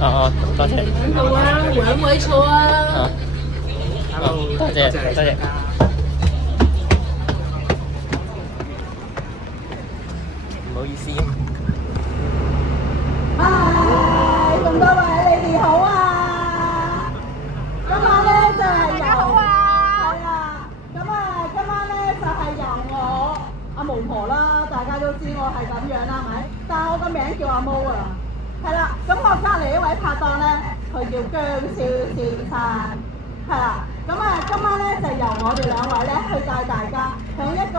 哦，多謝。喺度啊，揾位坐啊。啊，好，多謝多謝。唔好意思。嗨，咁多位你哋好啊！今晚咧就係由係啦，咁啊今晚咧就係由我阿巫婆啦，大家都知我係咁樣啦，係咪？但係我個名叫阿毛啊，係啦。咁我隔離一位拍檔咧，佢叫姜少先生，係啦。咁啊今晚咧就由我哋兩位咧去帶大家響一個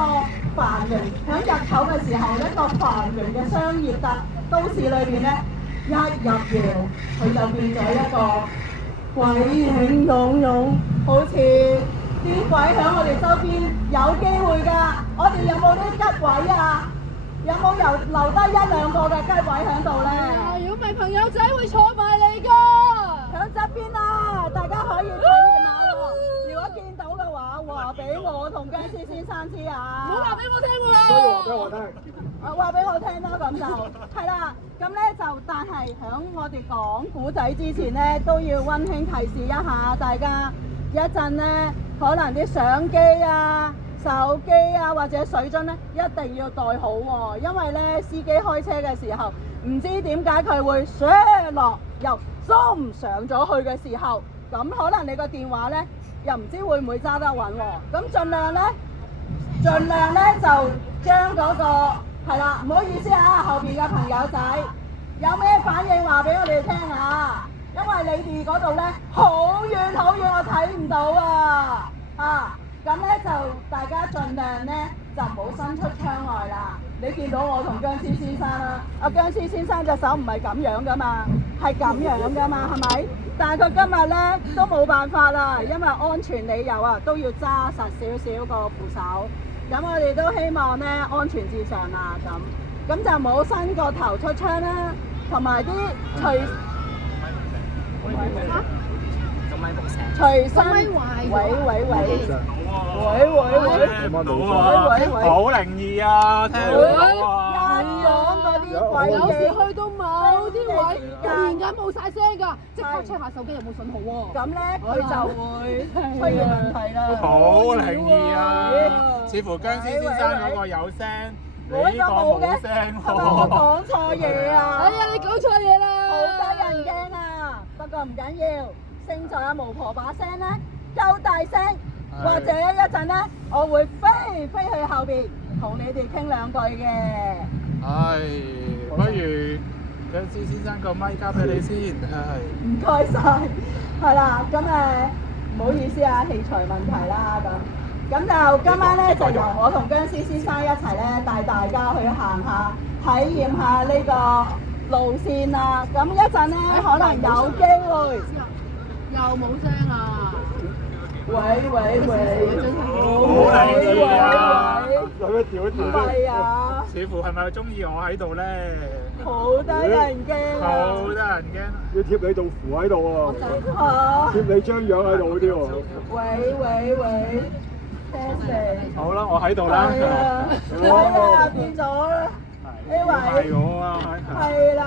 繁榮響日頭嘅時候，一個繁榮嘅商業都市裏邊咧。一入夜，佢就變咗一個鬼影湧湧，好似啲鬼喺我哋周邊有機會㗎。我哋有冇啲吉位啊？有冇留低一兩個嘅吉位喺度咧？如果唔係朋友仔會坐埋你㗎。喺側邊啊，大家可以體驗下喎。如果見到嘅話，話俾我同姜絲先生知啊。唔好話俾我聽喎。所以話俾我聽。話俾我聽啦，咁就係啦。咁咧就，但係喺我哋講古仔之前咧，都要溫馨提示一下大家。一陣咧，可能啲相機啊、手機啊或者水樽咧，一定要帶好喎。因為咧，司機開車嘅時候，唔知點解佢會上落又鬆上咗去嘅時候，咁可能你個電話咧又唔知會唔會揸得穩喎。咁盡量咧就將嗰個。係啦，唔好意思啊，後邊嘅朋友仔有咩反應話俾我哋聽啊！因為你哋嗰度咧好遠好遠，我睇唔到啊！咁咧就大家盡量咧就唔好伸出窗外啦。你見到我同姜絲先生啦，阿姜絲先生隻手唔係咁樣噶嘛，係咁樣噶嘛，係咪？但係佢今日咧都冇辦法啦，因為安全理由啊，都要揸實少少個扶手。咁我哋都希望咧安全至上啦，咁就冇伸個頭出窗啦，同埋啲隨身好靈異啊！聽到啊！講嗰啲鬼有時嘢，去到某啲位，突然間冇晒聲㗎，即刻 check 下手機有冇信號喎。咁咧佢就會出現問題啦。好靈異啊！似乎姜絲先生嗰個有聲，你呢個冇聲係咪我講錯嘢啊？哎呀，你講錯嘢啦！好得人驚啊！不過唔緊要，勝在阿巫婆把聲咧夠大聲，或者一陣咧我會飛去後邊同你哋傾兩句嘅。唉，不如姜絲先生個咪交俾你先，係。唔該晒，係啦，咁唔好意思啊，器材問題啦咁就今晚咧就由我同姜絲先生一齊咧帶大家去行下，體驗下呢個路線啦。咁一陣咧可能有機會又冇聲啊！喂，好靈異啊！有咩調一調？唔係啊，似乎係咪中意我喺度咧？好得人驚啊！好得人驚！要貼你道符喺度喎，嚇！貼你張樣喺度嗰啲喎。喂，test 好啦，我喺度啦。係啊，變咗呢位係我啊，係啦，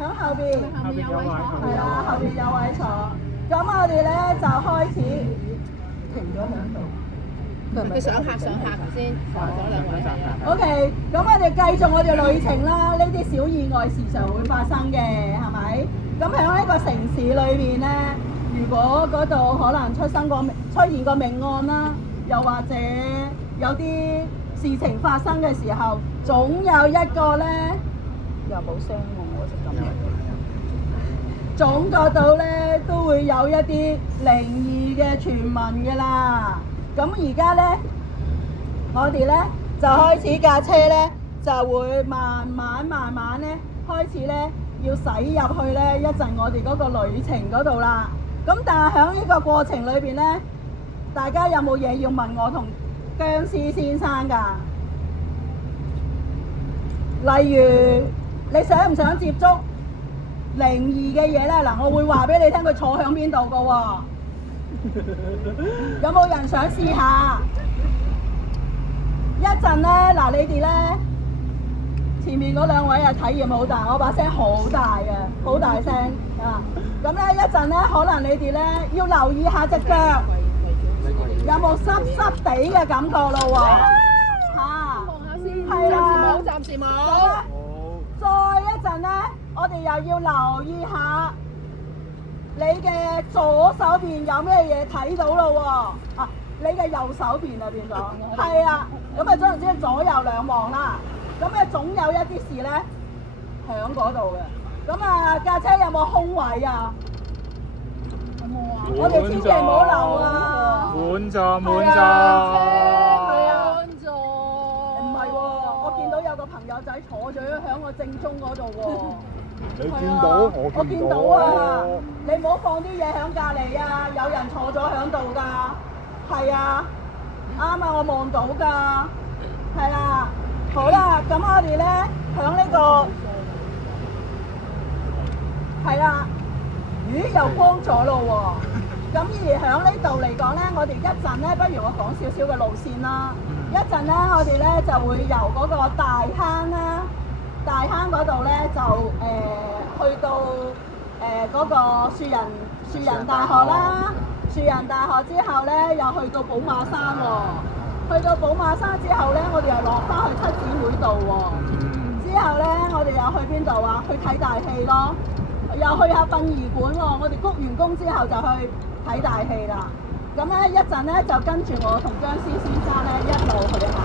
喺後邊後邊有位坐。係啦，後邊有位坐。咁我哋咧就開始停咗喺度。佢上客先，上咗兩位。OK，咁我哋繼續我哋旅程啦。呢啲小意外時常會發生嘅，係咪？咁喺一個城市裏邊咧，如果嗰度可能出現個命案啦，又或者有啲事情發生嘅時候，總有一個咧又冇聲喎，我就咁樣。總覺到咧都會有一啲靈異嘅傳聞㗎啦。咁而家咧，我哋咧就開始架車咧就會慢慢咧開始咧要駛入去咧一陣我哋嗰個旅程嗰度啦。咁但係喺呢個過程裏邊咧，大家有冇嘢要問我同姜絲先生㗎？例如你想唔想接觸靈異嘅嘢咧？嗱，我會話俾你聽佢坐響邊度㗎喎。有冇人想試下？一陣咧，嗱你哋咧，前面嗰兩位啊體驗好大，我把聲好大嘅，好大聲，咁咧一陣咧，可能你哋咧要留意下隻腳有冇濕濕地嘅感覺咯喎。嚇，望下先，係啦，暫時冇。再一陣咧，我哋又要留意下你嘅左手邊有咩嘢睇到咯喎。啊，你嘅右手邊啊變咗，係啊，咁啊總言之左右兩望啦。咁咧總有一啲事咧響嗰度嘅。咁啊架車有冇空位啊？我哋千祈唔好漏啊！滿座滿座，係啊，滿座。唔係喎，我見到有個朋友仔坐咗喺我正中嗰度喎。你見到我見到啊！你唔好放啲嘢喺隔離啊！有人坐咗喺度㗎，係啊，啱啊！我望到㗎，係啦。好啦，咁我哋咧喺呢個係啦，咦又光咗咯喎！咁而喺呢度嚟講咧，我哋一陣咧，不如我講少少嘅路線啦。一陣咧，我哋咧就會由嗰個大坑啦，大坑嗰度咧就去到嗰個樹仁大學啦，樹仁大學之後咧又去到寶馬山喎，去到寶馬山之後咧，我哋又落翻去七展會度喎，之後咧我哋又去邊度啊？去睇大戲咯，又去下殯儀館喎，我哋鞠完躬之後就去睇大戲啦。咁咧一陣咧就跟住我同僵屍先生咧一路去行。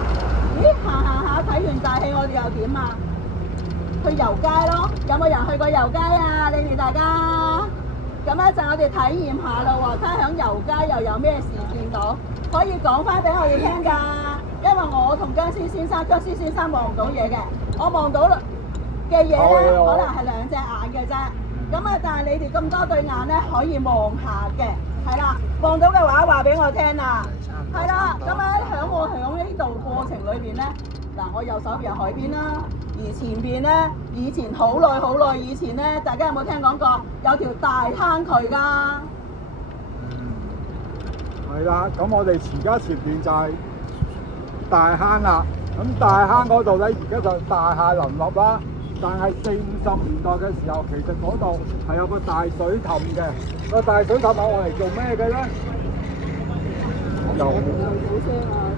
咦，行下睇完大戲我哋又點啊？去遊街咯，有冇人去過遊街啊？你哋大家，咁一陣我哋體驗下咯喎，睇下響遊街又有咩事見到，可以講翻俾我哋聽㗎。因為我同僵屍先生望唔到嘢嘅，我望到嘅嘢咧可能係兩隻眼嘅啫。咁啊，但係你哋咁多對眼咧可以望下嘅，係啦，望到嘅話俾我聽啦，係啦。咁咧響我響呢度過程裏邊咧，嗱我右手邊係海邊啦。而前邊咧，以前好耐以前咧，大家有冇聽講過有條大坑渠㗎？係啦，咁我哋而家前邊就係大坑啦。咁大坑嗰度咧，而家就大廈林立啦。但係40-50年代嘅時候，其實嗰度係有個大水凼嘅。個大水凼係我嚟做咩嘅咧？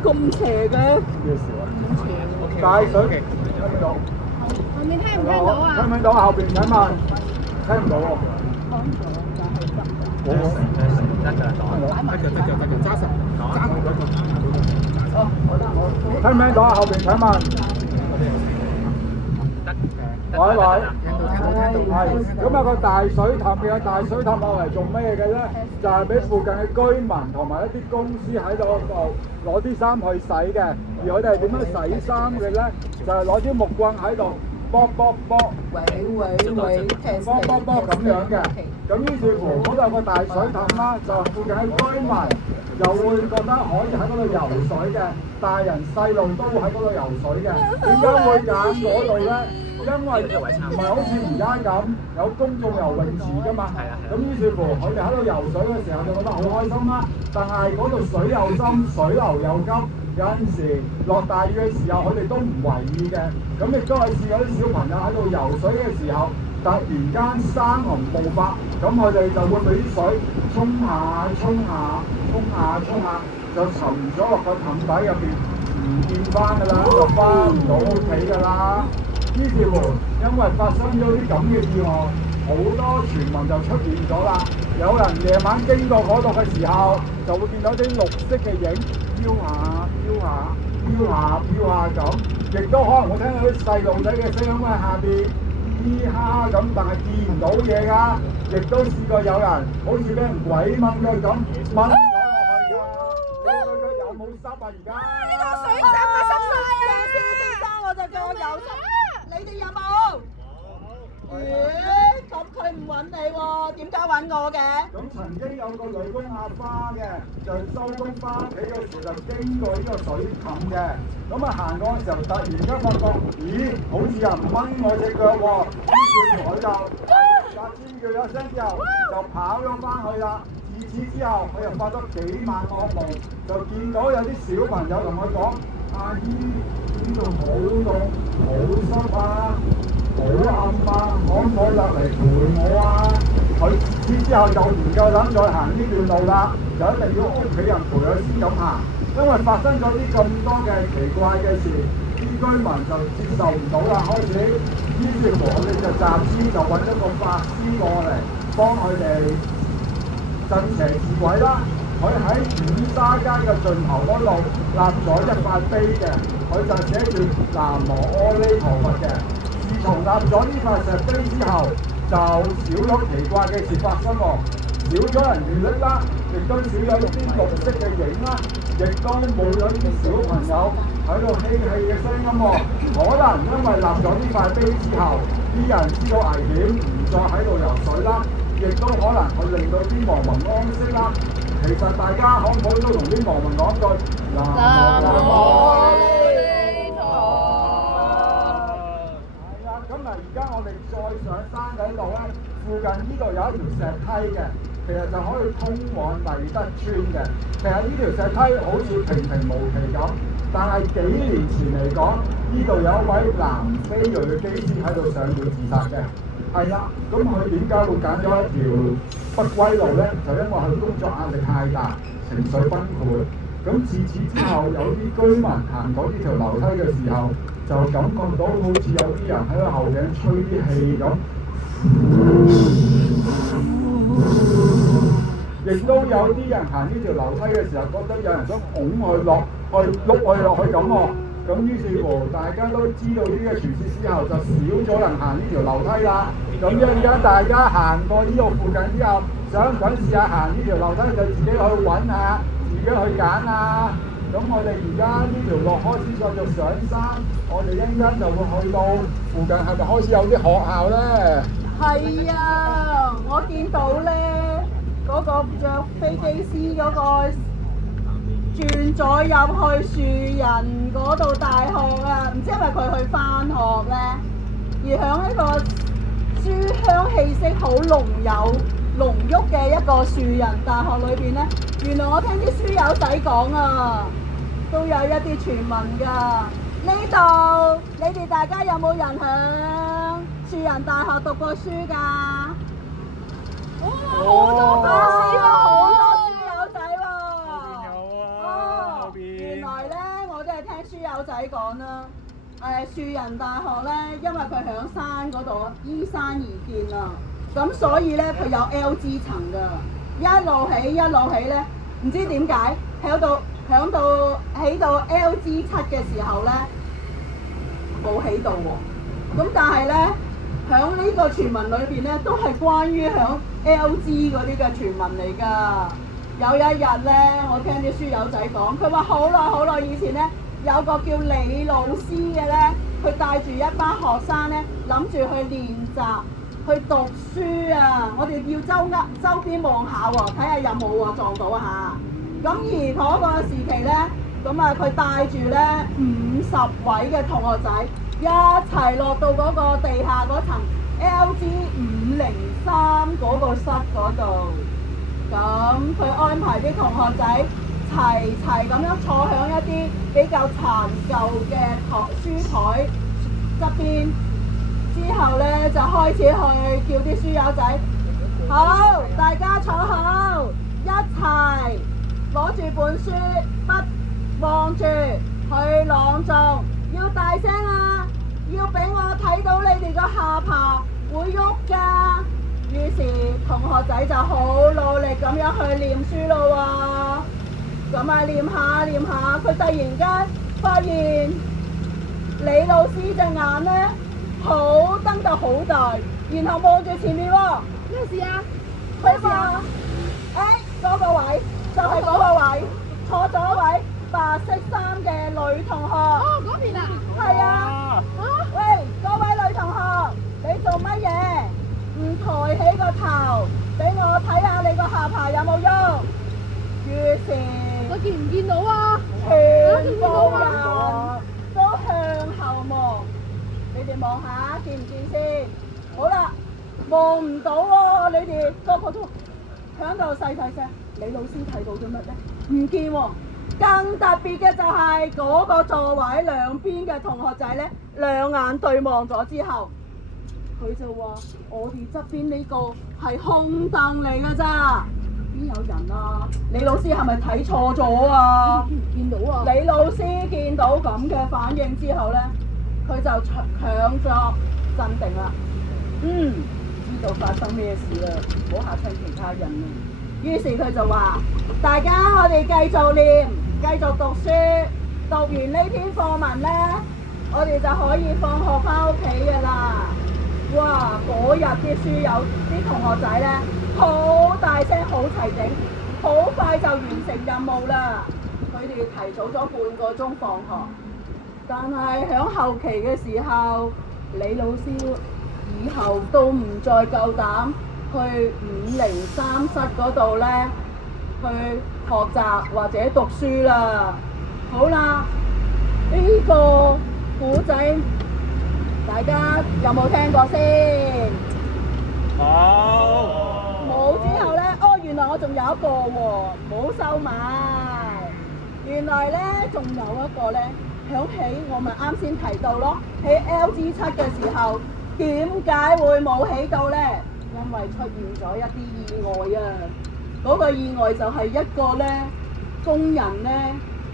咁邪嘅？咩事啊？大水聽唔到。後面聽唔聽到啊？聽唔聽到？後邊請問聽唔到喎。揸實，聽唔聽到啊？後邊請問。喂，係，咁有個大水凼嘅，大水凼我嚟做咩嘅咧？就係俾附近嘅居民同埋一啲公司喺度攞啲衫去洗嘅，而佢哋係點樣洗衫嘅咧？就係攞啲木棍喺度卜卜卜咁樣嘅。咁於是乎嗰度有個大水凼啦，就附近嘅居民又會覺得可以喺嗰度游水嘅，大人細路都會喺嗰度游水嘅。點解會揀嗰度咧？因為唔係好似而家咁有公眾游泳池㗎嘛，咁於是乎佢哋喺度游水嘅時候就覺得好開心啦。但係嗰度水又深，水流又急，有陣時落大雨嘅時候佢哋都唔為意嘅。咁亦都係試過啲小朋友喺度游水嘅時候，突然間山洪暴發，咁佢哋就會俾啲水沖下，就沉咗落個凼底入邊，唔見翻㗎啦，就翻唔到屋企㗎啦。於是乎，因為發生咗啲咁嘅意外，好多傳聞就出現咗啦。有人夜晚經過嗰度嘅時候，就會見到啲綠色嘅影飄下咁，亦都可能會聽到啲細路仔嘅聲音喺下邊咿哈咁，但係見唔到嘢㗎。亦都試過有人好似俾人鬼掹佢咁掹咗落去㗎。佢有冇濕啊？而家呢個水浸啊，濕晒啊！先生，我就叫我游濕。你哋有冇？咁佢唔揾你喎，點解揾我嘅？咁曾經有個女工阿花嘅，就收工翻屋企嘅時候就經過呢個水凼嘅，咁啊行過嘅時候突然間發覺，咦，好似有人掹我隻腳喎，於是佢就尖叫一聲之後就跑咗翻去啦。自此之後，佢又發咗幾晚惡夢，就見到有啲小朋友同佢講：阿姨，呢度好凍，好濕啊！好暗啊！可唔可以入嚟陪我啊？佢自此之後就唔夠膽再行呢段路啦，就一定要屋企人陪佢先咁行。因為發生咗啲咁多嘅奇怪嘅事，啲居民就接受唔到啦，開始於是乎我哋就集資，就揾一個法師過嚟幫佢哋鎮邪治鬼啦。佢喺五沙街嘅盡頭嗰度立咗一塊碑嘅，佢就寫住南無阿彌陀佛嘅。自從立咗呢塊石碑之後，就少咗奇怪嘅事發生喎，少咗人遇溺啦，亦都少咗啲綠色嘅影啦，亦都冇咗啲小朋友喺度嬉戲嘅聲音喎。可能因為立咗呢塊碑之後，啲人知道危險，唔再喺度游水啦，亦都可能去令到啲亡民安息啦。其實大家可唔可以都同啲亡民講句南無阿彌陀佛？係啦，咁嗱，而家我哋再上山嗰度咧，附近呢度有一條石梯嘅，其實就可以通往麗德村嘅。其實呢條石梯好似平平無奇咁，但係幾年前嚟講，呢度有一位南非裔嘅機師喺度上吊自殺嘅。係啦，咁佢點解會揀咗一條不歸路咧？就因為佢工作壓力太大，情緒崩潰。咁自此之後，有啲居民行過呢條樓梯嘅時候，就感覺到好似有啲人喺個後頸吹啲氣咁。亦都有啲人行呢條樓梯嘅時候，覺得有人想拱佢落去、碌佢落去咁喎。咁於是乎，大家都知道呢個傳說之後，就少咗人行呢條樓梯啦。咁而家大家行過呢度附近之後，想唔想試下行呢條樓梯，就自己去揾下，自己去揀啊。咁我哋而家呢條路開始繼續上山，我哋一陣間就會去到附近，係咪開始有啲學校咧？係啊，我見到咧嗰個着飛機師嗰個轉咗入去樹人嗰度大學啊，唔知係咪佢去返學咧？而喺呢個書香氣息好濃郁嘅一個樹人大學裏邊咧，原來我聽啲書友仔講啊，都有一啲傳聞㗎。呢度你哋大家有冇人響樹人大學讀過書㗎？好多巴士啊，好多書友仔喎。原來咧，我都係聽書友仔講啦。樹人大學咧，因為佢響山嗰度依山而建啊，咁所以咧佢有 L 字層㗎，一路起咧，唔知點解響到起到 L 字7嘅時候咧，冇起到喎。咁但係咧，響呢個傳聞裏邊咧，都係關於響 LG 嗰啲嘅傳聞嚟㗎。有一日咧，我聽啲書友仔講，佢話好耐以前咧，有個叫李老師嘅咧，佢帶住一班學生咧，諗住去練習，去讀書啊！我哋要周邊望下喎，睇下有冇喎撞到啊嚇！咁而嗰個時期咧，咁啊佢帶住咧50位嘅同學仔一齊落到嗰個地下嗰層 LG 503嗰個室嗰度。咁佢安排啲同學仔齊咁樣坐響一啲比較殘舊嘅書台側邊，之後咧就開始去叫啲書友仔，好，大家坐好，一齊攞住本書筆望住去朗誦，要大聲啊，要俾我睇到你哋個下巴會喐㗎。於是同學仔就好努力咁樣去念書咯喎，咁啊念下，佢突然間發現李老師隻眼咧好瞪到好大，然後望住前面喎，咩事啊？佢話：嗰個位就係嗰個位，坐咗位白色衫嘅女同學。哦，嗰邊啊？係啊。喂，嗰位女同學，你做乜嘢？唔抬起個頭，俾我睇下你個下巴有冇喐。於是我見唔見到啊？全部人都向後望，你哋望下見唔見先？好啦，望唔到喎，你哋個個都響度細聲。李老師睇到咗乜咧？唔見喎。更特別嘅就係嗰個座位兩邊嘅同學仔咧，兩眼對望咗之後，佢就話：我哋側邊呢個係空凳嚟㗎咋，邊有人啊？李老師係咪睇錯咗啊？見到啊！李老師見到咁嘅反應之後呢，佢就強作鎮定啦。知道發生咩事啦，唔好嚇親其他人啊！於是佢就話：大家我哋繼續練，繼續讀書，讀完呢篇課文呢，我哋就可以放學翻屋企㗎啦。哇！嗰日啲書友啲同學仔呢，好大聲，好齊整，好快就完成任務啦。佢哋提早咗半個鐘放學，但係響後期嘅時候，李老師以後都唔再夠膽去503室嗰度呢去學習或者讀書啦。好啦，呢個古仔大家有冇聽過先？冇之後呢，原來我仲有一個喎，冇收埋。原來呢，仲有一個呢，響起我咪啱先提到咯，喺 LG7嘅時候，點解會冇起到呢？因為出現咗一啲意外啊！嗰個意外就係一個呢工人呢，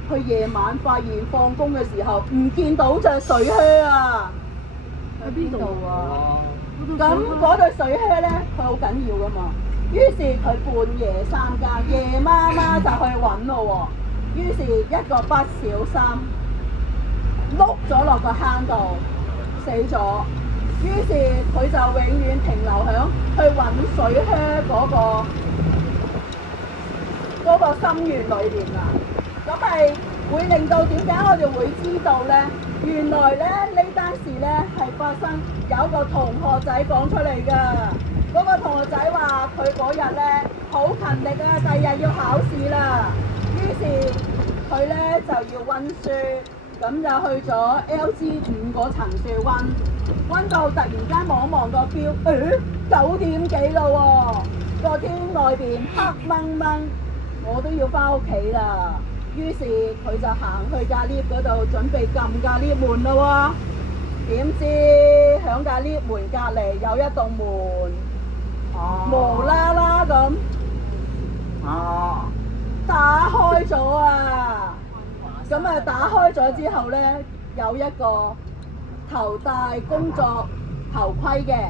佢夜晚發現放工嘅時候唔見到隻水靴啊！喺邊度啊？咁嗰對水靴呢，佢好緊要㗎嘛。於是佢半夜三更，夜媽媽就去揾咯喎。於是一個不小心碌咗落個坑度，死咗。於是佢就永遠停留響去揾水靴嗰個心願裏邊啦。咁係會令到點解我哋會知道呢？原來呢單事呢係發生有個同學仔講出嚟㗎。嗰個同學仔話佢嗰日呢好勤力啊，第日要考試啦。於是佢呢就要温書，咁就去咗 LG5嗰層處温到突然間望一望個錶，9點幾咯喎，個天外邊黑掹掹，我都要翻屋企啦。於是佢就行去架 lift 嗰度準備撳架 lift 門咯喎，點知響架 lift 門隔離有一道門，無啦啦咁打開咗啊！咁啊打開咗之後呢，有一個頭戴工作頭盔嘅，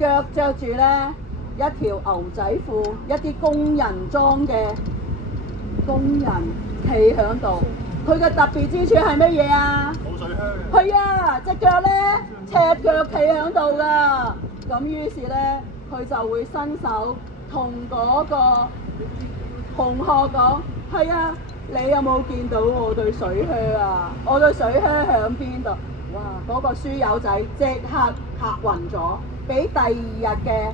腳着住呢一條牛仔褲，一啲工人裝嘅工人企喺度。佢嘅特別之處係乜嘢啊？冇水靴。係啊，隻腳呢赤腳企喺度噶。咁於是呢，佢就會伸手同嗰個同學講：係啊，你有冇見到我對水靴啊？我對水靴喺邊度？哇！嗰個書友仔即刻嚇暈咗，俾第二日嘅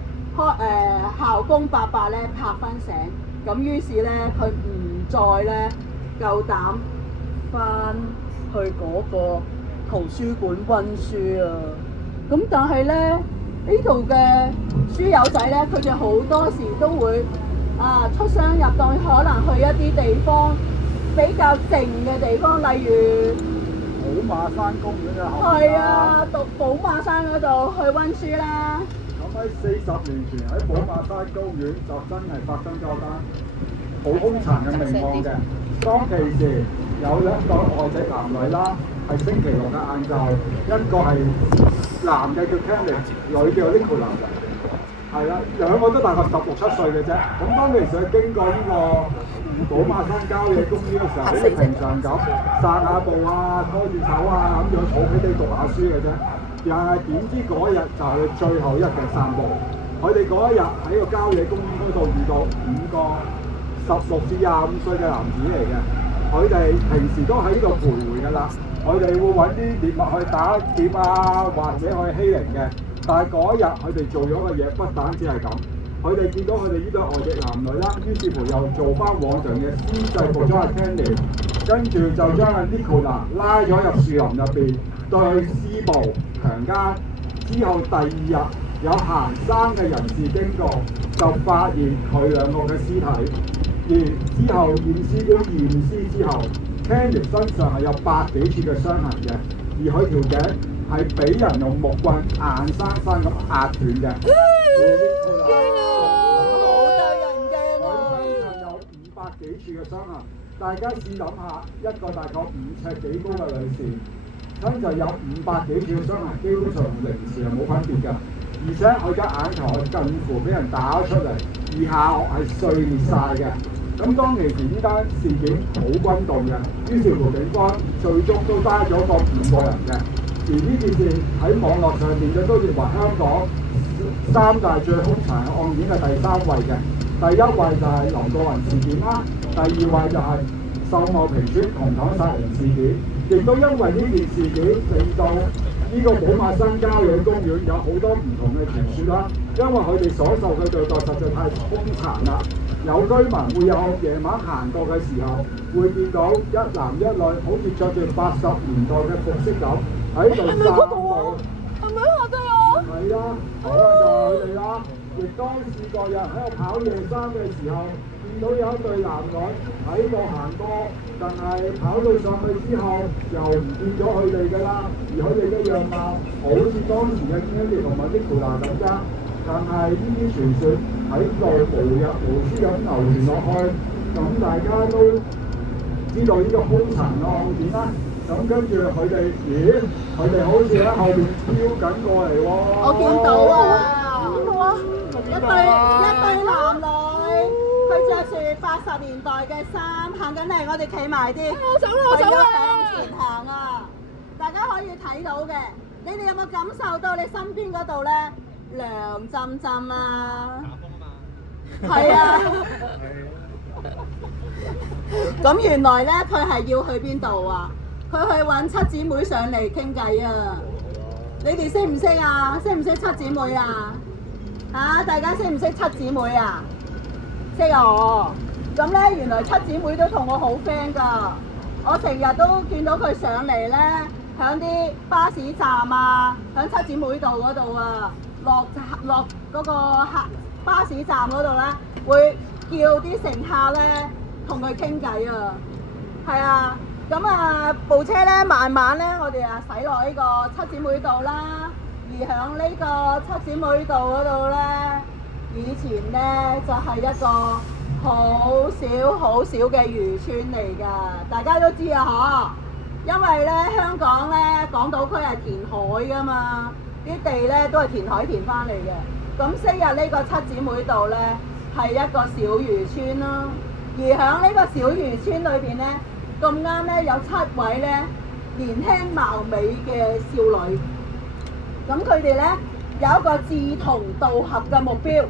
校工伯伯咧拍翻醒。咁於是咧，佢唔再咧夠膽翻去嗰個圖書館温書啊！咁但係咧，呢度嘅書友仔咧，佢哋好多時都會出雙入對，可能去一啲地方比較靜嘅地方，例如寶馬山公園嘅後係啊，讀寶馬山嗰度去温書啦。咁喺40年前喺寶馬山公園就真係發生咗單好兇殘嘅命案嘅。當其時有兩個外籍男女啦，係星期六嘅晏晝，一個係男嘅叫 Candy， 女叫 Nicola， 係啦，兩個都大概16、17歲嘅啫。咁當其時經過呢個寶馬山郊野公園嘅時候，好似平常咁散下步啊，拖住手啊，咁樣坐喺地讀下書嘅啫。但係點知嗰日就係最後一日散步，佢哋嗰一日喺個郊野公園嗰度遇到5個16至25歲嘅男子嚟嘅。佢哋平時都喺呢度徘徊㗎啦，佢哋會揾啲獵物去打劫啊，或者去欺凌嘅。但係嗰日佢哋做咗嘅嘢不單止係咁。佢哋見到佢哋呢對外籍男女啦，於是乎又做翻往常嘅先制服咗阿 Candy， 跟住就將阿 Nicola 拉咗入樹林入邊，對佢施暴強姦。之後第二日有行山嘅人士經過，就發現佢兩個嘅屍體。而之後驗屍官驗屍之後 ，Candy 身上係有百幾處嘅傷痕嘅，而佢條頸係俾人用木棍硬生生咁壓斷嘅。好得人驚佢啊！身上有500幾處嘅傷痕，大家試諗下，一個大概5尺幾高嘅女士，身上有500幾處嘅傷痕，基本上同凌遲係冇分別㗎。而且佢嘅眼球係近乎俾人打出嚟，而下顎係碎裂晒嘅。咁當其時呢單事件好轟動嘅，於是乎警方最終都拉咗個5個人嘅。而呢件事喺網絡上面嘅都列為香港3大最兇殘嘅案件嘅第3位嘅。第一位就係林過雲事件啦，第2位就係秀茂坪村紅糖殺人事件，亦都因為呢件事件令到呢個寶馬山郊野公園有好多唔同嘅傳說啦，因為佢哋所受嘅罪待實在太兇殘啦。有居民會有夜晚行過嘅時候，會見到一男一女好似着住80年代嘅服飾咁喺度散步。係咪我哋啊？係啊，可能就係佢哋啦。亦都試過有人喺度跑夜山嘅時候，見到有一對男女喺度行過，但係跑到上去之後又唔見咗佢哋㗎啦。而佢哋嘅樣貌好似當時嘅堅尼同埋啲圖拿咁㗎。但係呢啲傳說喺度無日無之咁流傳落去，咁大家都知道呢個兇殘嘅案件啦。咁跟住佢哋，咦？佢哋好似喺後邊飄緊過嚟喎。我見到啊，見到啊，一對男女，佢着住80年代嘅衫，行緊嚟，我哋企埋啲，我走啦，我走佢要啦！向前行啊！大家可以睇到嘅，你哋有冇感受到你身邊嗰度咧涼浸浸啊？係啊！咁原來咧，佢係要去邊度啊？佢去揾七姊妹上嚟傾偈啊！你哋識唔識啊？識唔識七姊妹啊？嚇！大家識唔識七姊妹啊？識我。咁咧，原來七姊妹都同我好 friend 㗎。我成日都見到佢上嚟咧，響啲巴士站啊，響七姊妹道嗰度啊，落嗰個巴士站嗰度咧，會叫啲乘客咧同佢傾偈啊。係啊。咁啊，部車咧慢慢咧，我哋啊駛落呢個七姊妹道啦。而響呢個七姊妹道嗰度咧，以前咧就係一個好少嘅漁村嚟㗎，大家都知啊嗬。因為咧香港咧港島區係填海㗎嘛，啲地咧都係填海填翻嚟嘅。咁昔日呢個七姊妹道咧係一個小漁村咯，而響呢個小漁村裏邊咧。咁啱咧，有7位咧年輕貌美嘅少女，咁佢哋咧有一個志同道合嘅目標，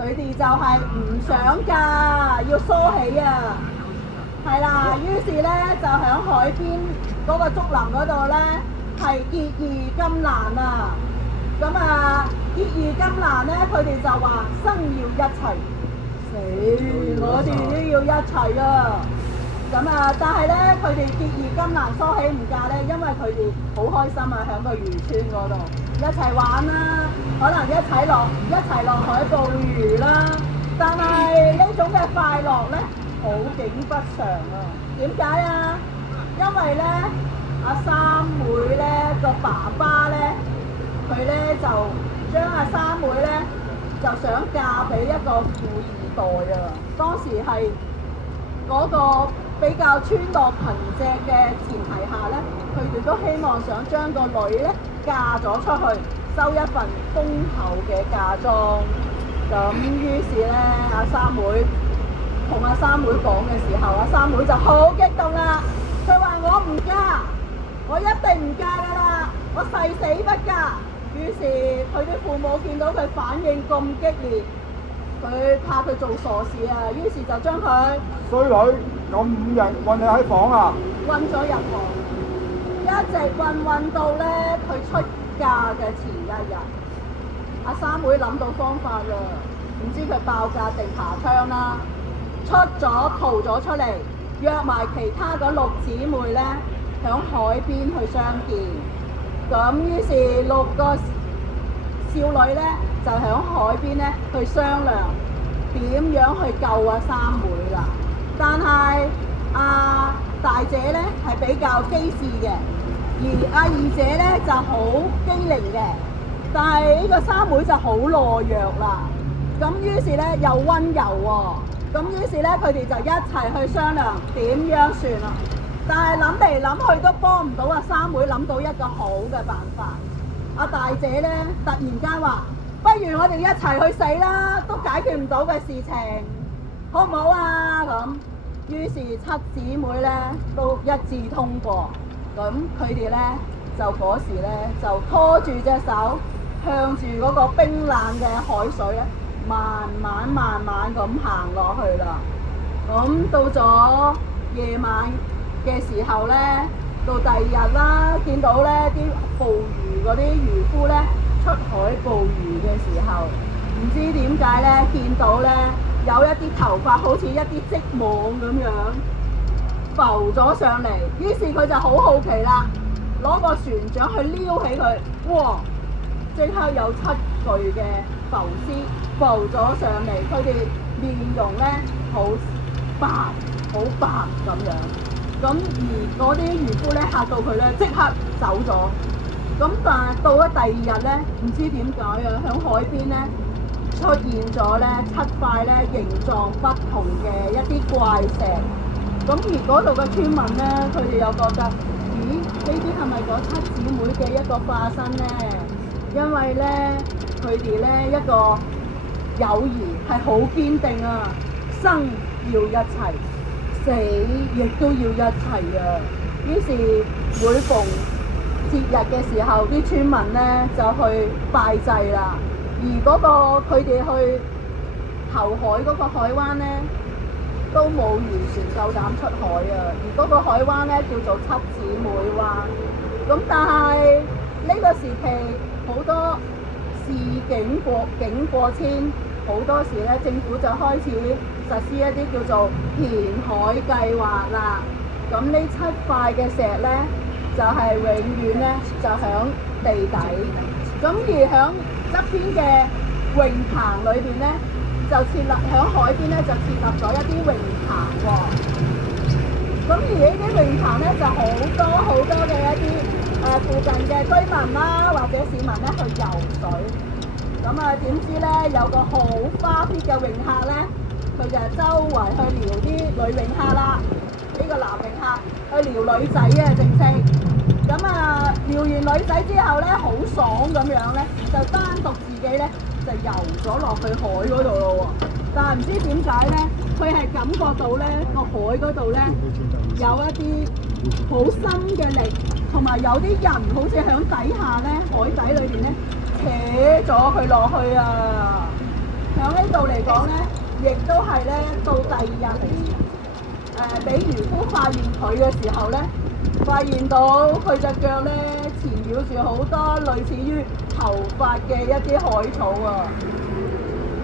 佢哋就係唔想嫁，要梳起啊，係啦，於是咧就喺海邊嗰個竹林嗰度咧係結義金蘭啊，咁啊結義金蘭咧，佢哋就話生要一齊，死我哋都要一齊啊！咁啊，但係咧，佢哋結義金蘭梳起唔嫁咧，因為佢哋好開心啊，喺個漁村嗰度一齊玩啦，可能一齊落海捕魚啦。但係呢種嘅快樂咧，好景不常啊！點解啊？因為咧，阿三妹咧個爸爸咧，佢咧就將阿三妹咧就想嫁俾一個富二代啊！當時係嗰個比較村落貧瘠嘅前提下咧，佢哋都希望想將個女咧嫁咗出去，收一份豐厚嘅嫁妝。咁於是咧，阿三妹同阿三妹講嘅時候，阿三妹就好激動啦。佢話：我唔嫁，我一定唔嫁㗎啦，我誓死不嫁。於是佢啲父母見到佢反應咁激烈，佢怕佢做傻事啊，於是就將佢衰女咁5日韞你喺房啊！韞咗入房，一直韞到咧佢出嫁嘅前一日。阿三妹諗到方法啦，唔知佢爆格定爬槍啦，逃咗出嚟，約埋其他嗰6姊妹咧響海邊去相見。咁於是6個少女咧就響海邊咧去商量點樣去救阿三妹啦。但係阿大姐咧係比較機智嘅，而阿二姐咧就好機靈嘅，但係呢個三妹就好懦弱啦。咁於是咧又温柔喎，咁於是咧佢哋就一齊去商量點樣算啦。但係諗嚟諗去都幫唔到阿三妹諗到一個好嘅辦法。阿大姐咧突然間話：不如我哋一齊去死啦，都解決唔到嘅事情，好唔好啊？咁於是七姊妹咧都一致通過。咁佢哋咧就嗰時咧就拖住隻手，向住嗰個冰冷嘅海水咧，慢慢咁行落去啦。咁到咗夜晚嘅時候咧，到第二日啦，見到咧啲捕魚嗰啲漁夫咧出海捕魚嘅時候，唔知點解咧見到咧有一啲頭髮好似一啲織網咁樣浮咗上嚟，於是佢就好好奇啦，攞個船槳去撩起佢，哇！即刻有7具嘅浮屍浮咗上嚟，佢哋面容咧好白咁樣。咁而嗰啲漁夫咧嚇到佢咧即刻走咗。咁但係到咗第二日咧，唔知點解啊，喺海邊咧出現咗咧7塊咧形狀不同嘅一啲怪石。咁而嗰度嘅村民咧，佢哋又覺得，咦？呢啲係咪嗰7姊妹嘅一個化身咧？因為咧，佢哋咧一個友誼係好堅定啊，生要一齊，死亦都要一齊啊。於是每逢節日嘅時候，啲村民咧就去拜祭啦。而嗰個佢哋去投海嗰個海灣咧，都冇漁船夠膽出海啊！而嗰個海灣咧叫做7姊妹灣。咁但係呢個時期好多市境過遷，好多時咧政府就開始實施一啲叫做填海計劃啦。咁呢7塊嘅石咧就係永遠咧就響地底。咁而響側邊嘅泳棚裏邊咧，就設立喺海邊咧，就設立咗一啲泳棚喎。咁而呢啲泳棚咧，就好多嘅一啲附近嘅居民啦，或者市民咧去游水。咁啊，點知咧有個好花 fit 嘅泳客咧，佢就周圍去撩啲女泳客啦。呢個男泳客去撩女仔啊，正式。咁啊，撩完女仔之後咧，好爽咁樣咧，就單獨自己咧就游咗落去海嗰度咯喎。但係唔知點解咧，佢係感覺到咧個海嗰度咧有一啲好深嘅力，同埋有啲人好似響底下咧海底裏邊咧扯咗佢落去啊！響呢度嚟講咧，亦都係咧到第二日俾漁夫發現佢嘅時候咧，發現到佢隻腳咧纏繞住好多類似於頭髮嘅一啲海草啊，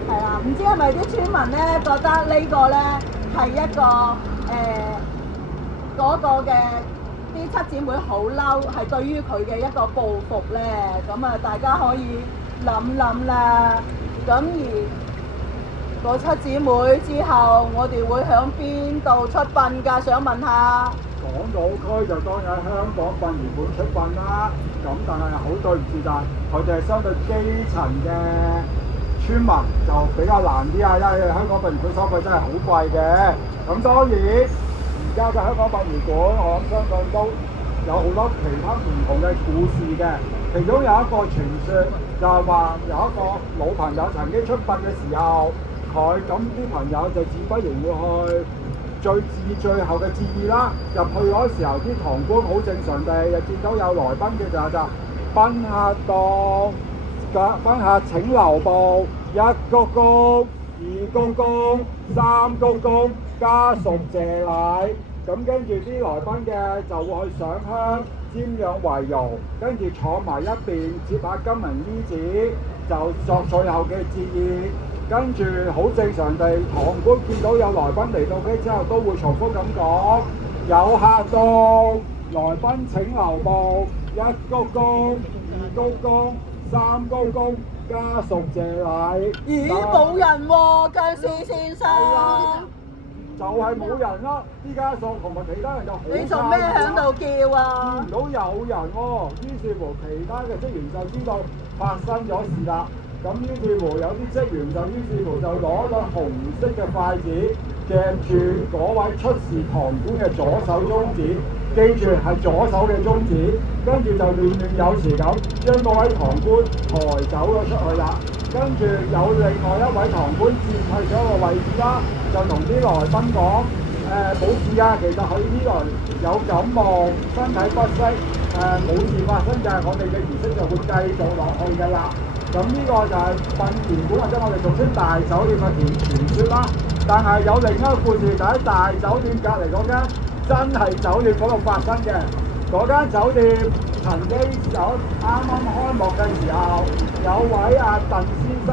係啦，唔知係咪啲村民咧覺得呢個咧係一個嗰個嘅啲7姊妹好嬲，係對於佢嘅一個報復咧，咁啊大家可以諗啦。咁而嗰7姊妹之後，我哋會響邊度出殯㗎？想問下。港島區就當然喺香港殯儀館出殯啦，咁但係好對唔住，就係佢哋係相對基層嘅村民就比較難啲啊，因為香港殯儀館收費真係好貴嘅。咁當然而家嘅香港殯儀館，我諗相信都有好多其他唔同嘅故事嘅。其中有一個傳說就係話有一個老朋友曾經出殯嘅時候，佢咁啲朋友就自不然會去最後嘅致意啦，入去嗰時候啲堂官好正常地就見到有來賓嘅就賓客到，賓客請留步，1鞠躬，2鞠躬，3鞠躬，家屬謝禮。咁跟住啲來賓嘅就會去上香、瞻仰遺容，跟住坐埋一邊接下金銀衣紙，就作最後嘅致意。跟住好正常地，堂官見到有來賓嚟到嘅之後，都會重複咁講：有客到，來賓請留步，1鞠躬，2鞠躬，3鞠躬，家屬謝禮。咦，冇人喎，僵屍先生。就係冇人啦。依家數同埋其他人就好你做咩喺度叫啊？見唔到有人喎，於是乎其他嘅職員就知道發生咗事啦。咁於是乎有啲職員就攞咗紅色嘅筷子夾住嗰位出事堂官嘅左手中指，記住係左手嘅中指，跟住就亂有時咁將嗰位堂官抬走咗出去啦。跟住有另外一位堂官佔據咗一個位置啦，就同啲來賓講：冇事啊，其實佢呢度有感冒，身體不適，冇事發生嘅，我哋嘅儀式就會繼續落去嘅啦。咁呢個就係殯儀館或者我哋俗稱大酒店嘅傳說啦。但係有另一個故事就喺大酒店隔離嗰間真係酒店嗰度發生嘅。嗰間酒店曾經有啱啱開幕嘅時候，有位阿鄧先生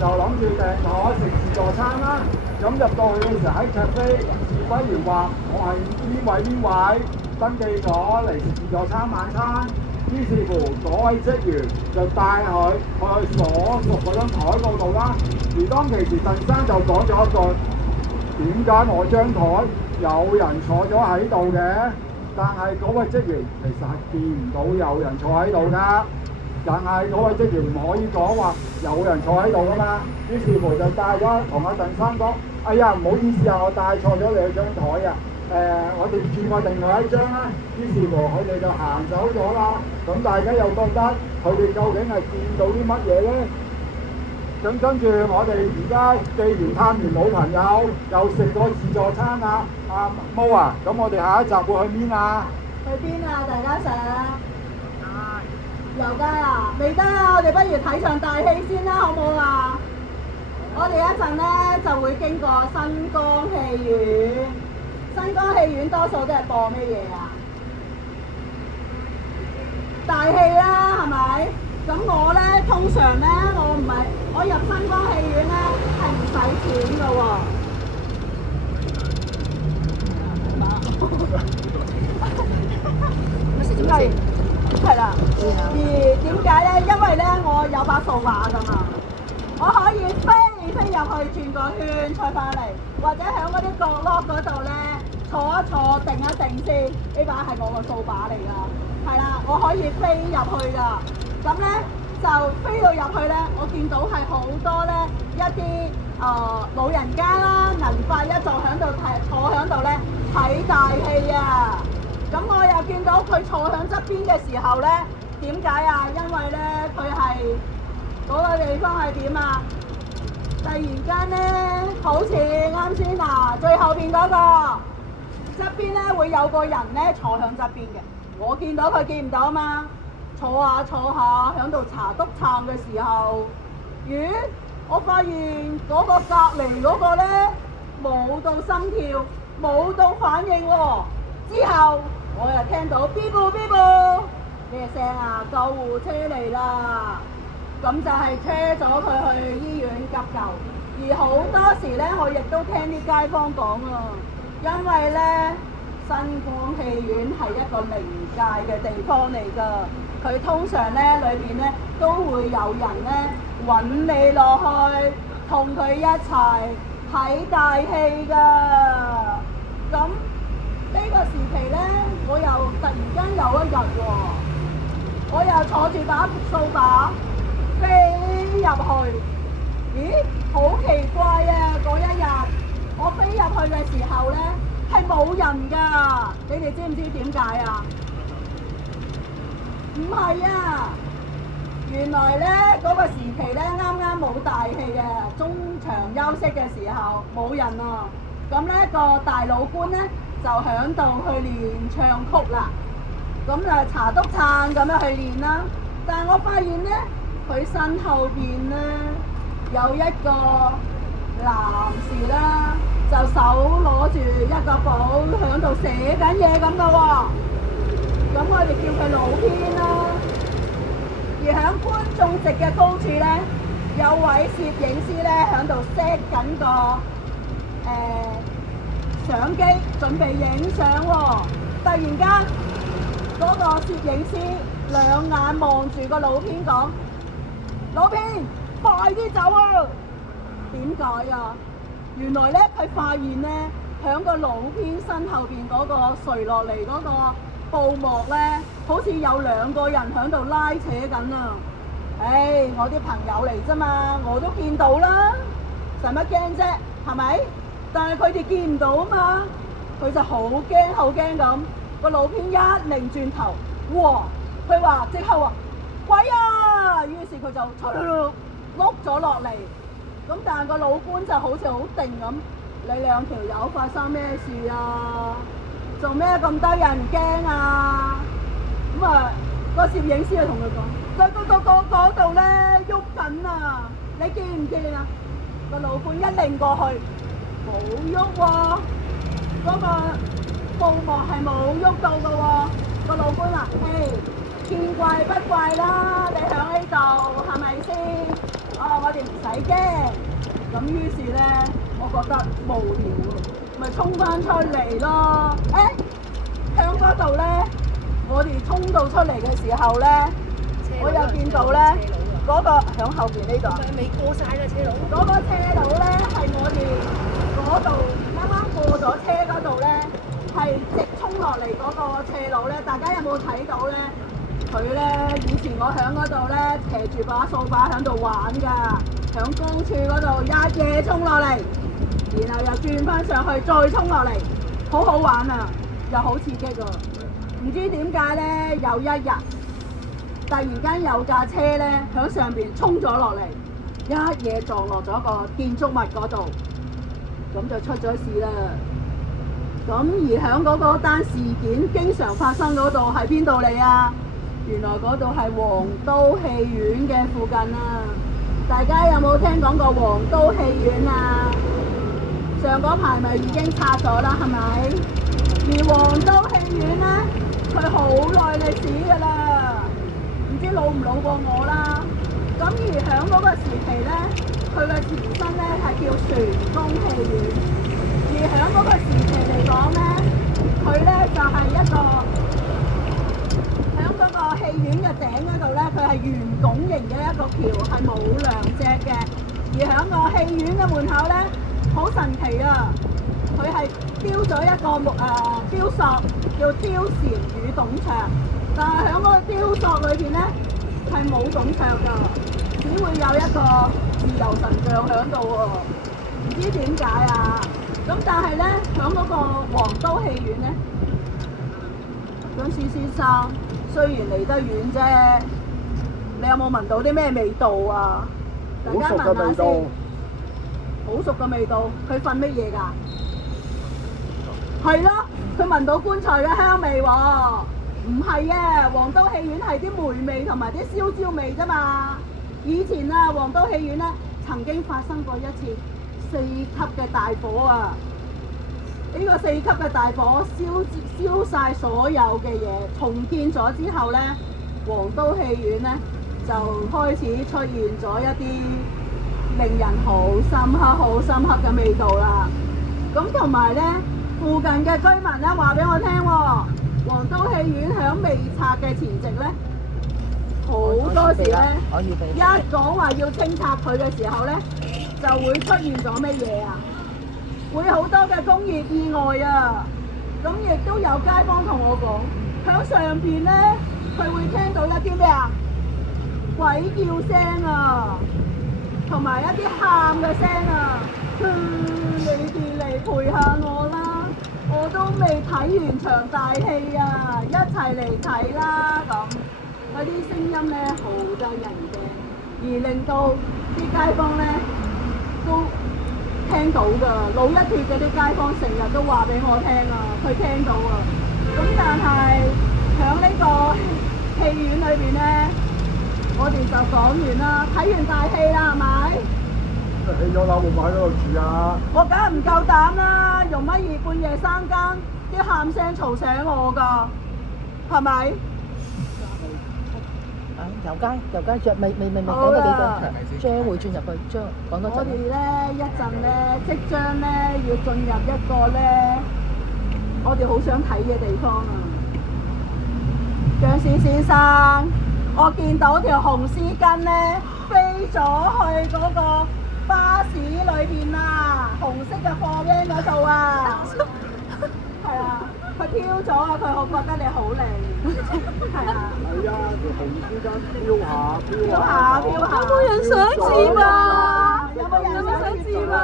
就諗住訂台食自助餐啦。咁入到去嘅時候喺咖啡，侍應員話：我係呢位登記咗嚟食自助餐晚餐。於是乎，嗰位職員就帶佢去所屬嗰張台嗰度啦。而當其時，鄧生就講咗一句：點解我張台有人坐咗喺度嘅？但係嗰位職員其實係見唔到有人坐喺度㗎。但係嗰位職員唔可以講話有人坐喺度㗎嘛。於是乎就帶咗同阿鄧生講：哎呀，唔好意思啊，我帶錯咗你張台啊！我哋轉過另外一張啦。於是乎佢哋就行走咗啦。咁大家又覺得佢哋究竟係見到啲乜嘢咧？咁跟住我哋而家既然探完老朋友，又食過自助餐啊，阿毛啊，咁我哋下一集會去邊啊？去邊啊？大家想遊街啊？未得啊！我哋不如睇場大戲先啦，好唔好啊？我哋一陣咧就會經過新光戲院。新光戲院多數都係播咩嘢啊？大戲啦，係咪？咁我咧通常咧，我入新光戲院咧係唔使錢㗎喎。係啦。而點解咧？因為咧我有把掃把㗎嘛，我可以飛入去轉個圈出翻嚟，或者喺嗰啲角落嗰度咧坐一坐定一定先。呢把係我個掃把嚟㗎。係啦，我可以飛入去㗎。咁咧就飛到入去咧，我見到係好多咧一啲老人家啦，銀髮一族喺度坐喺度咧睇大戲啊！咁我又見到佢坐喺側邊嘅時候咧，點解啊？因為咧佢係嗰個地方係點啊？突然間咧，好似啱先嗱，最後邊嗰個側邊咧會有個人咧坐喺側邊嘅。我見到佢見唔到啊嘛，坐下喺度查督撐嘅時候，咦？我發現嗰個隔離嗰個咧冇到心跳，冇到反應喎。之後我又聽到嗶啵嗶啵咩聲啊？救護車嚟啦！咁就係車咗佢去醫院急救。而好多時咧，我亦都聽啲街坊講啊，因為咧新光戲院係一個靈界嘅地方嚟㗎。佢通常咧裏邊咧都會有人咧揾你落去，同佢一齊睇大戲㗎。咁呢個時期咧，我又突然間有一日喎，我又坐住把掃把飛入去。咦，好奇怪啊！嗰一日我飛入去嘅時候咧，係冇人㗎。你哋知唔知點解啊？唔係啊，原來咧嗰個時期咧啱啱冇大戲嘅，中場休息嘅時候冇人啊。咁咧個大老倌咧就響度去練唱曲啦。咁就查督撐咁樣去練啦。但係我發現咧，佢身後邊咧有一個男士啦，就手攞住一個簿響度寫緊嘢咁嘅喎。咁我哋叫佢老編啦。而喺觀眾席嘅高處咧，有位攝影師咧響度 set 緊個相機，準備影相喎。突然間，嗰個攝影師兩眼望住個老編講：老編，快啲走啊！點解啊？原來咧佢發現咧，響個老編身後邊嗰個垂落嚟嗰個布幕咧，好似有2個人喺度拉扯緊啊！唉，我啲朋友嚟啫嘛，我都見到啦，使乜驚啫？係咪？但係佢哋見唔到啊嘛，佢就好驚咁。個老編一擰轉頭，哇！佢話即刻話鬼啊！於是佢就碌咗落嚟。咁但係個老官就好似好定咁，你2條友發生咩事啊？做咩咁得人驚啊？咁啊，個攝影師就同佢講：嗰度咧喐緊啊！你見唔見啊？個老官一擰過去，冇喐喎，嗰個布幕係冇喐到嘅喎。個老官話：嘿，見怪不怪啦，你響呢度係咪先？我哋唔使驚。咁於是咧，我覺得無聊喎，咪衝翻出嚟咯。響嗰度咧，我哋衝到出嚟嘅時候咧，我又見到咧嗰個響後邊呢度，未過晒啦車佬。嗰個車佬咧係我哋嗰度啱啱過咗車嗰度咧，係直衝落嚟嗰個車佬咧。大家有冇睇到咧？佢咧以前我響嗰度咧騎住把掃把響度玩㗎，響高處嗰度一嘢衝落嚟，然後又轉翻上去再衝落嚟，好好玩啊，又好刺激喎。唔知點解咧，有一日突然間有架車咧響上邊衝咗落嚟，一嘢撞落咗個建築物嗰度，咁就出咗事啦。咁而響嗰單事件經常發生嗰度係邊度嚟啊？原來嗰度係皇都戲院嘅附近啊！大家有冇聽講過皇都戲院啊？上嗰排咪已經拆咗啦，係咪？而皇都戲院呢，佢好耐歷史㗎啦，唔知老唔老過我啦。咁而響嗰個時期呢，佢嘅前身呢係叫船公戲院。而響嗰個時期嚟講呢，佢呢就係一個嗰個戲院嘅頂嗰度咧，佢係圓拱形嘅一個橋，係冇梁脊嘅。而喺個戲院嘅門口咧，好神奇啊！佢係雕咗一個雕塑，叫貂蟬與董卓。但係喺嗰個雕塑裏邊咧，係冇董卓㗎，只會有一個自由神像喺度喎。唔知點解啊？咁但係咧，喺嗰個皇都戲院咧，咁史先生。雖然離得遠啫，你有冇聞到啲咩味道啊？大家聞下先。好熟嘅味道。佢瞓乜嘢㗎？係咯，佢聞到棺材嘅香味喎。唔係嘅，皇都戲院係啲梅味同埋啲燒焦味啫嘛。以前啊，皇都戲院咧曾經發生過一次4級嘅大火啊！呢個4級嘅大火燒晒所有嘅嘢，重建咗之後呢，皇都戲院呢就開始出現咗一啲令人好深刻嘅味道啦。咁同埋呢，附近嘅居民呢話俾我聽喎，皇都戲院響未拆嘅前夕呢，好多時呢，一講話要清拆佢嘅時候呢，就會出現咗乜嘢啊？會好多嘅工業意外啊！咁亦都有街坊同我講，響上邊咧，佢會聽到一啲咩啊？鬼叫聲啊，同埋一啲喊嘅聲啊！你哋嚟陪下我啦，我都未睇完場大戲啊，一齊嚟睇啦！咁嗰啲聲音咧好得人驚，而令到啲街坊咧都聽到㗎，老一撇嗰啲街坊成日都話俾我聽啊，佢聽到啊。咁但係喺呢個戲院裏邊咧，我哋就講完啦，睇完大戲啦，係咪？起咗樓會唔會喺嗰度住啊？我梗係唔夠膽啦，容乜易半夜3更啲喊聲嘈醒我㗎，係咪？油街著未講多幾句，將會轉入去，將講多陣。我哋咧一陣咧，即將咧要進入一個咧，我哋好想睇嘅地方啊！殭屍先生，我見到條紅絲巾咧飛咗去嗰個巴士裏邊啊，好紅色嘅貨 van 嗰度啊，係啊，佢飄咗啊，佢好覺得你好靚，係啊，係啊，條紅絲巾飄下飄飄下，下飄下，有冇人想接啊？有冇人想接啊？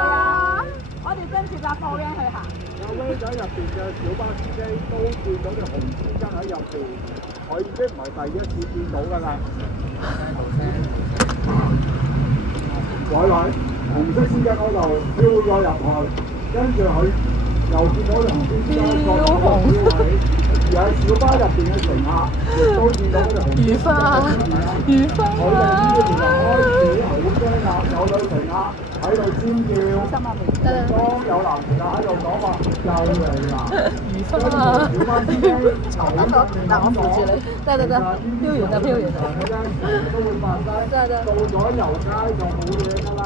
我哋跟住架貨 van 去行。有威仔入邊嘅小巴司機都見到條紅絲巾喺入邊，佢已經唔係第一次見到㗎啦。喂，紅色絲巾嗰度飄咗入去，跟住佢又見到條紅絲巾個飄起，而喺小巴入邊嘅乘客亦都見到嗰條紅絲巾。魚花佢哋呢邊就開始好驚啦，有女乘客喺度尖叫，當有男乘客喺度講話又嚟啦，跟住小巴司機嗱，我扶住你，得，飄完啦，都會發生。到咗油街就冇嘢㗎啦，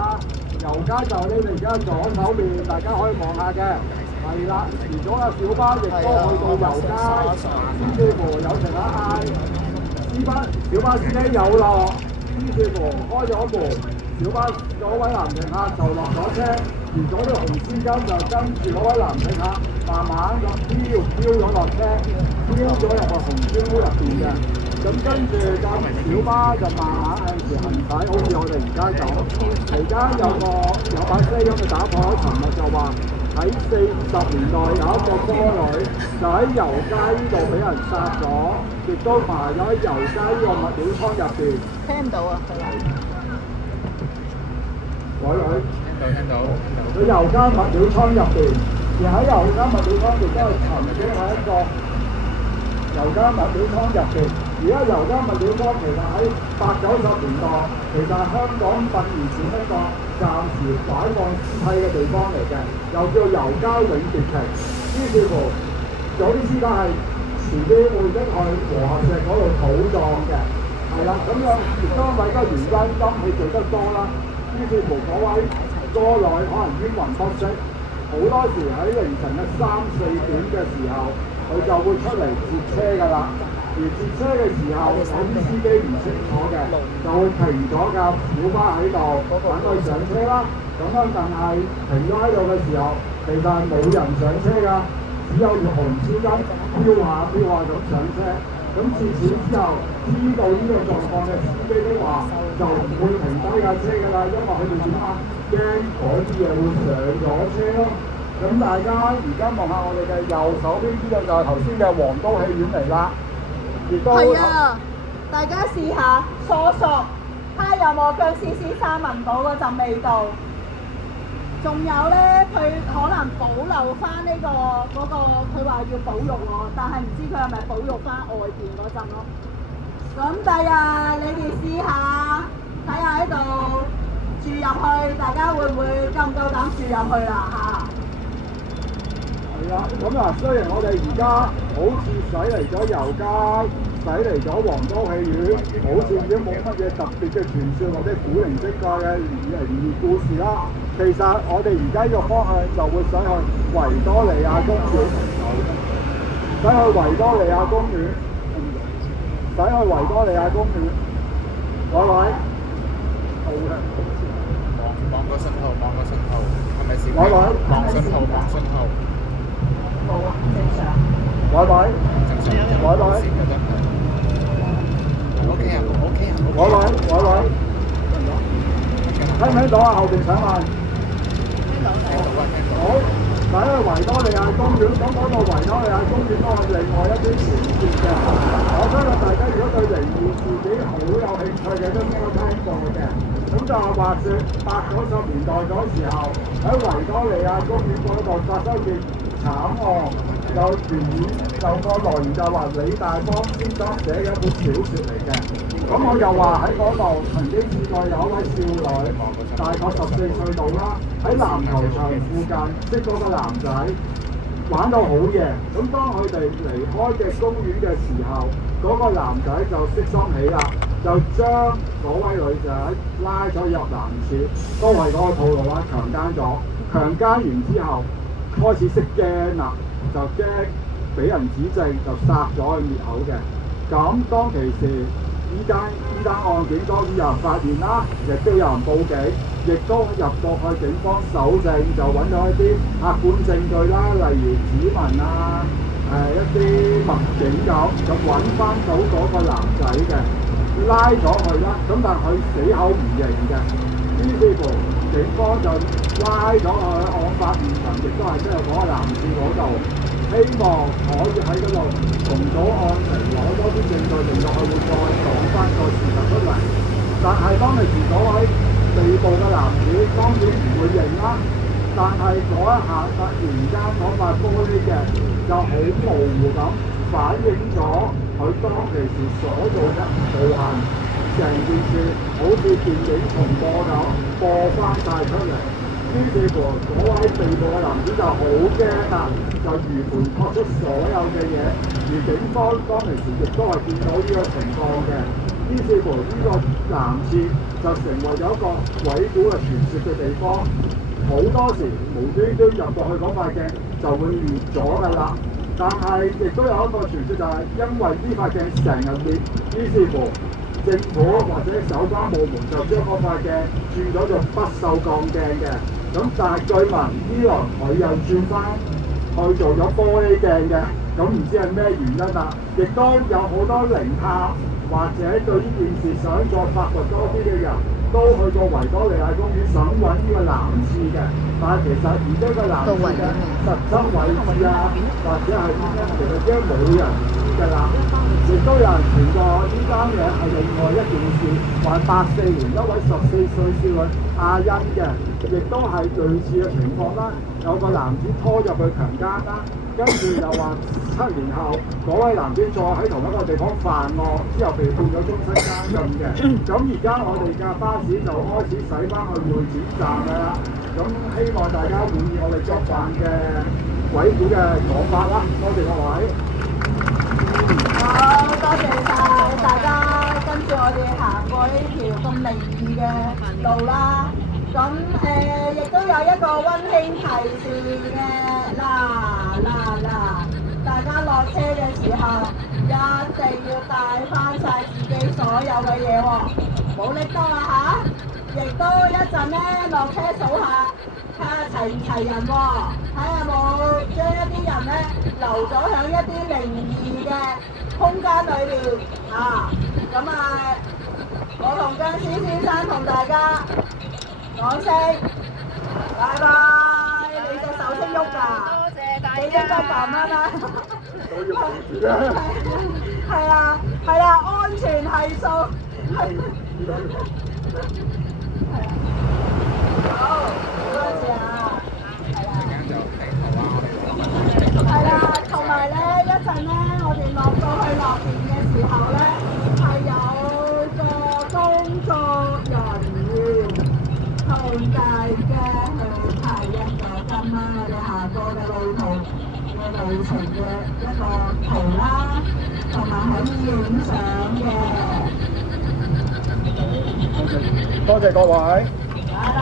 油街就係你哋而家左手邊，大家可以望下嘅，係啦。而咗嘅小巴亦都去到油街，甚至乎有乘客嗌。小巴司機有落，於是乎開咗門，小巴嗰位男乘客就落咗車，而嗰條紅絲巾就跟住嗰位男乘客慢慢咁飄咗落車，飄咗入個紅磚屋入邊嘅。咁跟住架小巴就慢慢向前行駛，好似我哋而家咁。而家有把聲音嘅打破咗，尋日就話喺40年代有一個歌女就喺油街呢度俾人殺咗。亦都埋咗喺油街呢個物料倉入邊。聽唔到啊，佢話。喂，聽到。佢油街物料倉入邊，而喺油街物料倉亦都係曾經係一個油街物料倉入邊。而家油街物料倉其實喺80、90年代，其實係香港殯儀館一個暫時擺放屍體嘅地方嚟嘅，又叫油街永別亭。於是乎，有啲屍體係遲啲會拎去和合石嗰度土葬嘅，係啦，咁樣亦都因為個原因陰氣做得多啦，於是乎嗰位歌女可能英魂不息，好多時喺凌晨嘅3、4點嘅時候，佢就會出嚟截車㗎啦。而截車嘅時候，有啲司機唔清楚嘅，就會停咗架小巴喺度等佢上車啦。咁樣但係停咗喺度嘅時候，其實係冇人上車㗎。只有條紅絲巾飄下咁上車，咁自此之後，知道呢個狀況嘅司機都話就唔會停低架車㗎啦，因為佢哋點啊驚嗰啲嘢會上咗車咯。咁大家而家望下我哋嘅右手邊呢個就係頭先嘅皇都戲院嚟啦，亦都係啊，大家試下索索，睇下有冇僵屍先生聞到嗰陣味道。仲有咧，佢可能保留翻呢佢話要保育喎，但係唔知佢係咪保育翻外邊嗰陣咯。咁第日你哋試下睇下喺度住入去，大家會唔會夠唔夠膽住入去啦嚇？係啊，咁嗱，雖然我哋而家好似駛嚟咗油街，駛嚟咗皇都戲院，好似已經冇乜嘢特別嘅傳說或者古靈精怪嘅靈異故事啦。其實我哋而家呢個方向就會駛去維多利亞公園，駛去維多利亞公園，駛去維多利亞公園。喂，好嘅。望個信號，係咪先？喂，望信號。冇啊，正常。喂。OK 啊。喂。聽唔聽到啊？後邊請問。好，睇去維多利亞公園，咁講到維多利亞公園都係另外一啲傳說嘅。我相信大家如果對靈異事件好有興趣嘅，都應該聽過嘅。咁就係話説80、90年代嗰時候，喺維多利亞公園嗰度發生件慘案，有傳言就個來源就話李大邦先生寫嘅一本小説嚟嘅。咁我又話喺嗰度曾經試過有一位少女，大概14歲度啦，喺籃球場附近識嗰個男仔，玩到好夜。咁當佢哋離開嘅公園嘅時候，嗰個男仔就色心起啦，就將嗰位女仔拉咗入男廁，都係嗰個套路啦，強姦咗。強姦完之後，開始識驚啦，就驚俾人指證，就殺咗佢滅口嘅。咁當其時，依單案件當然有人發現啦，亦都有人報警，亦都入到去警方搜證，就揾到一啲客觀證據啦，例如指紋啊，一啲物件咁，就揾翻到嗰個男仔嘅，拉咗佢啦。咁但係佢死口唔認嘅，於是乎警方就拉咗佢去案發現場，亦都係即係嗰個男廁嗰度，希望可以喺嗰度重組案情，攞多啲證據，令到佢會再講翻個事實出嚟。但係當其時嗰位被捕嘅男子當然唔會認啦，但係嗰一下突然間嗰塊玻璃嘅就好模糊咁反映咗佢當其時所做嘅暴行，成件事好似電影重播咁播翻晒出嚟。於是乎嗰位被捕嘅男子就好驚啦，就如盤托出所有嘅嘢，而警方當其時亦都係見到呢個情況嘅。於是乎呢個男廁就成為咗一個鬼故嘅傳說嘅地方，好多時無端端入到去嗰塊鏡就會裂咗㗎啦。但係亦都有一個傳說，就係因為呢塊鏡成日裂，於是乎政府或者有關部門就將嗰塊鏡轉咗做不鏽鋼鏡嘅。咁但係據聞呢輪佢又轉翻去做咗玻璃鏡嘅，咁唔知係咩原因啦。亦都有好多靈探或者對呢件事想再發掘多啲嘅人，都去過維多利亞公園想揾呢個男廁嘅，但係其實而家個男廁嘅實質位置啊，或者係點樣，其實已經冇人知㗎啦。亦都有人傳過呢單嘢係另外一件事，話84年一位14歲少女阿欣嘅，亦都係類似嘅情況啦。有個男子拖入去強姦啦，跟住又話7年後嗰位男子再喺同一個地方犯案，之後被判咗終身監禁嘅。咁而家我哋嘅巴士就開始駛翻去會展站㗎啦。咁希望大家滿意我哋作辦嘅鬼故嘅講法啦。多謝各位。好，多謝晒大家跟住我哋行過呢條咁靈異嘅路啦。咁亦都有一個溫馨提示嘅，大家落車嘅時候一定要帶翻晒自己所有嘅嘢喎，冇拎多啦嚇。亦都一陣咧落車數下，睇下齊唔齊人喎，睇下有冇將一啲人咧留咗喺一啲靈異嘅空間裏面啊。咁啊，我同僵屍先生同大家講聲拜拜，你隻手識喐㗎？多謝大家。你應該咁啊嘛。係啦，安全係數。好，多謝啊。係啦，同埋咧一陣咧，我哋落到去落邊嘅時候咧，係有個工作人員同大家去排一個今晚我哋行過嘅路程嘅一個圖啦，同埋可以影相嘅。多謝各位。拜拜。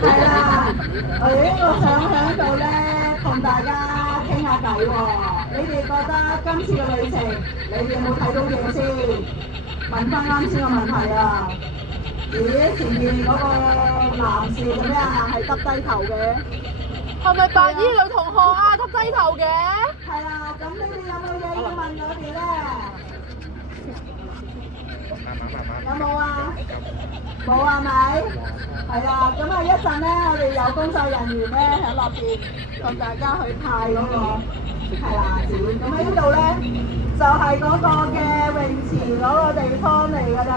係啦，我想喺度咧同大家傾下偈喎。你哋覺得今次嘅旅程，你哋有冇睇到嘢先？問翻啱先個問題啊！咦，前面嗰個男士做咩啊？係耷低頭嘅。係咪白衣女同學啊？耷低頭嘅？係啦，咁你哋有冇嘢要問我哋咧？有冇啊？冇係咪？係啊，咁啊一陣咧，我哋有工作人員咧喺落邊同大家去派嗰個係啦錢。咁喺呢度咧，就係嗰個嘅泳池嗰個地方嚟㗎啦。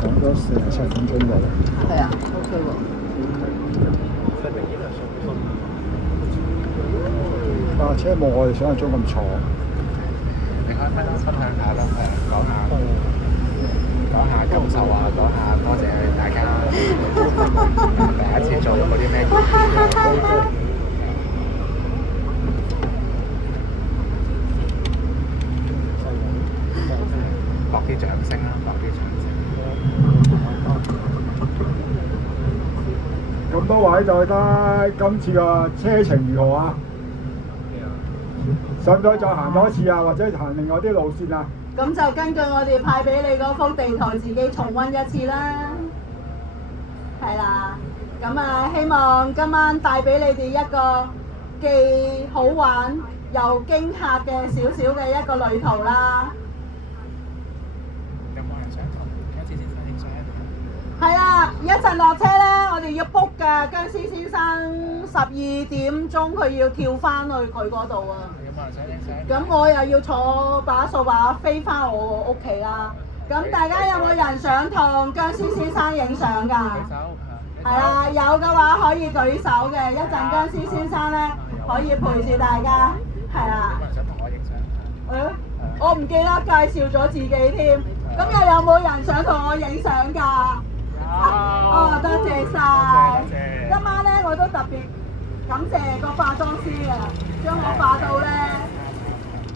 講咗47分鐘㗎啦。係啊 ，OK 喎。架車冇我哋想象中咁坐。你可以分享下啦，講下感受啊，講下多謝大家第一次做嗰啲咩落啲掌聲啦，落啲掌聲。咁多位就睇今次個車程如何啊？使唔使再行多一次啊？或者行另外啲路線啊？咁就根據我哋派俾你嗰幅地圖，自己重溫一次啦。係啦，咁啊，希望今晚帶俾你哋一個既好玩又驚嚇嘅少少嘅一個旅途啦。有冇人想同僵屍先生影相？係啦，一陣落車咧，我哋要 book 㗎。僵屍先生12點鐘佢要跳翻去佢嗰度啊。有冇人想影相？咁我又要坐把掃把飛翻我屋企啦。咁大家有冇人想同僵屍先生影相㗎？舉手。係啦，有嘅話可以舉手嘅。一陣僵屍先生咧可以陪住大家。係啦。有冇人想同我影相？我唔記得介紹咗自己添。咁又有冇人想同我影相㗎？哦，多謝晒。今晚咧我都特別感謝個化妝師啊，將我化到咧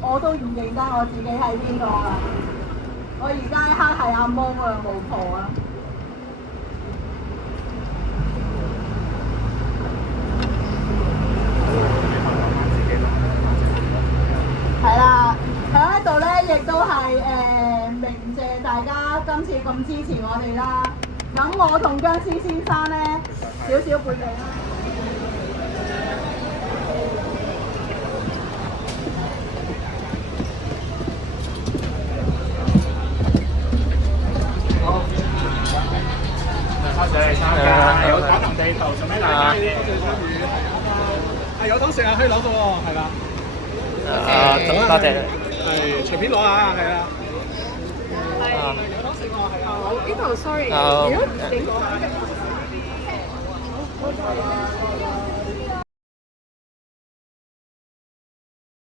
我都唔認得我自己係邊個啦。我而家一刻係阿毛啊，巫婆啊。係啦，喺呢度咧亦都係鳴謝大家今次咁支持我哋啦。咁我同僵屍先生咧少少背景啦。多謝你參加，有打同地圖，做咩大家啲？多謝參與，係有得食啊，可以攞到喎，係啦。多謝。係隨便攞啊，係啊。有得食喎，係啊。呢度 sorry，如果影。